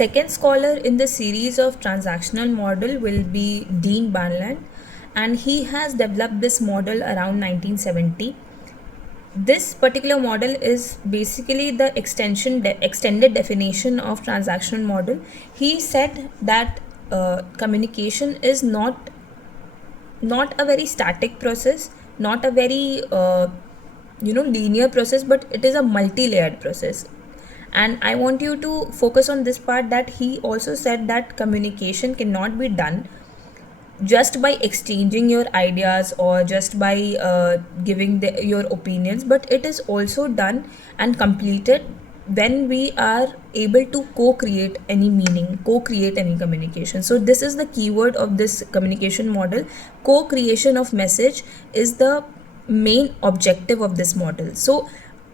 second scholar in the series of transactional model will be Dean Barnland, and he has developed this model around 1970. This particular model is basically the extended definition of transactional model. He said that communication is not a very static process, not a very linear process, but it is a multi-layered process. And I want you to focus on this part, that he also said that communication cannot be done just by exchanging your ideas or just by giving your opinions, but it is also done and completed when we are able to co-create any meaning, co-create any communication. So this is the keyword of this communication model. Co-creation of message is the main objective of this model. So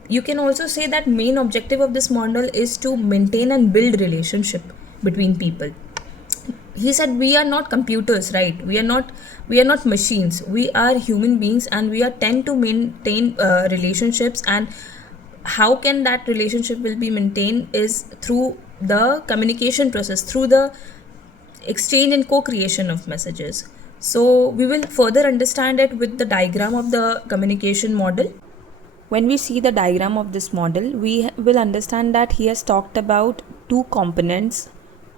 you can also say that main objective of this model is to maintain and build relationship between people. He said we are not computers, right? We are not machines. We are human beings, and we are tend to maintain relationships. And how can that relationship will be maintained is through the communication process, through the exchange and co-creation of messages. So we will further understand it with the diagram of the communication model. When we see the diagram of this model, we will understand that he has talked about two components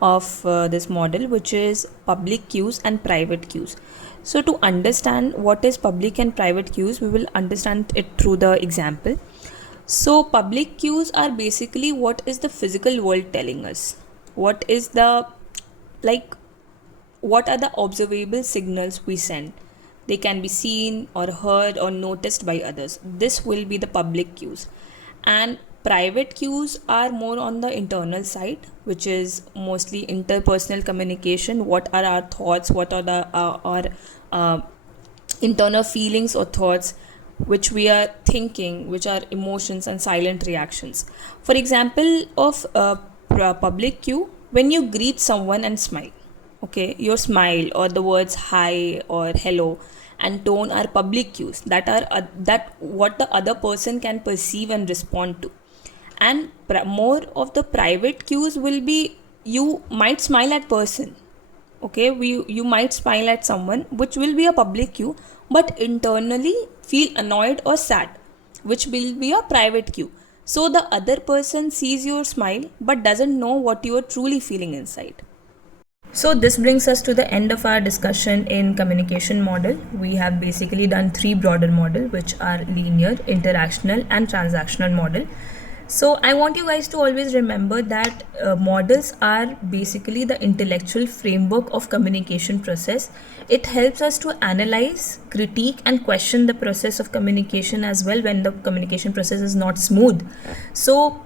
of this model, which is public cues and private cues. So to understand what is public and private cues, we will understand it through the example. So public cues are basically what is the physical world telling us, what is the what are the observable signals we send. They can be seen or heard or noticed by others. This will be the public cues. And private cues are more on the internal side, which is mostly interpersonal communication. What are our thoughts? What are our internal feelings or thoughts, which we are thinking, which are emotions and silent reactions. For example of public cue, when you greet someone and smile, okay, your smile or the words hi or hello and tone are public cues that are that what the other person can perceive and respond to. And more of the private cues will be, you might smile at person, okay, you might smile at someone, which will be a public cue, but internally feel annoyed or sad, which will be a private cue. So the other person sees your smile but doesn't know what you are truly feeling inside. So this brings us to the end of our discussion in communication model. We have basically done three broader model, which are linear, interactional and transactional model. So I want you guys to always remember that models are basically the intellectual framework of communication process. It helps us to analyze, critique and question the process of communication as well when the communication process is not smooth. So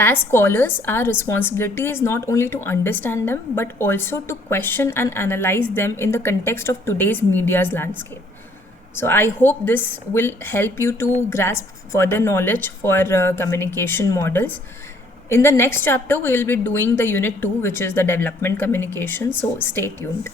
as scholars, our responsibility is not only to understand them, but also to question and analyze them in the context of today's media's landscape. So I hope this will help you to grasp further knowledge for communication models. In the next chapter, we will be doing the unit 2, which is the development communication. So stay tuned.